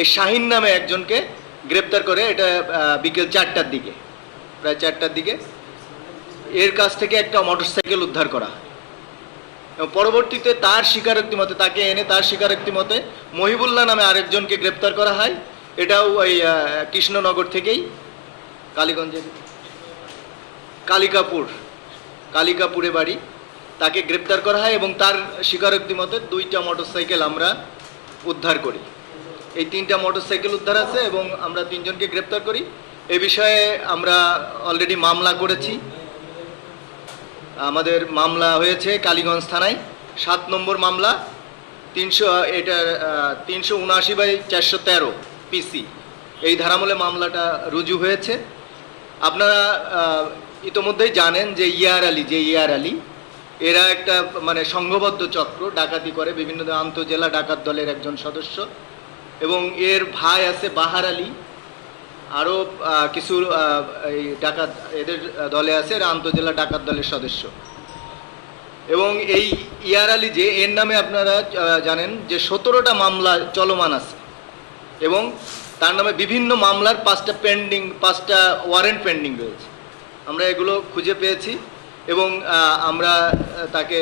এই শাহিন নামে একজনকে গ্রেপ্তার করে এটা বিকেল চারটার দিকে, প্রায় চারটার দিকে। এর কাছ থেকে একটা মোটরসাইকেল উদ্ধার করা। পরবর্তীতে তার স্বীকারোক্তি মতে, তাকে এনে তার স্বীকারোক্তি মতে মহিবুল্লাহ নামে আরেকজনকে গ্রেপ্তার করা হয়। এটাও ওই কৃষ্ণনগর থেকেই, কালীগঞ্জের কালিকাপুর, কালিকাপুরে বাড়ি। তাকে গ্রেপ্তার করা হয় এবং তার স্বীকারোক্তি মতে দুইটা মোটরসাইকেল আমরা উদ্ধার করি। এই তিনটা মোটরসাইকেল উদ্ধার আছে এবং আমরা তিনজনকে গ্রেপ্তার করি। এ বিষয়ে আমরা অলরেডি মামলা করেছি। আমাদের মামলা হয়েছে কালীগঞ্জ থানায়। সাত নম্বর মামলা, তিনশো, এটা তিনশো উনআশি বাই চারশো তেরো পিসি। এই ধারামূলে মামলাটা রুজু হয়েছে। আপনারা ইতোমধ্যেই জানেন যে ইয়ার আলী, যে ইয়ার আলী এরা একটা মানে সংঘবদ্ধ চক্র, ডাকাতি করে বিভিন্ন আন্তজেলা ডাকাত দলের একজন সদস্য এবং এর ভাই আছে বাহার আলী, আরও কিছু এই ডাকাত, এদের দলে আছে এরা আন্তজেলা ডাকাত দলের সদস্য। এবং এই ইয়ার আলী যে, এর নামে আপনারা জানেন যে সতেরোটা মামলা চলমান আছে এবং তার নামে বিভিন্ন মামলার পাঁচটা পেন্ডিং পাঁচটা ওয়ারেন্ট পেন্ডিং রয়েছে। আমরা এগুলো খুঁজে পেয়েছি। এবং আমরা তাকে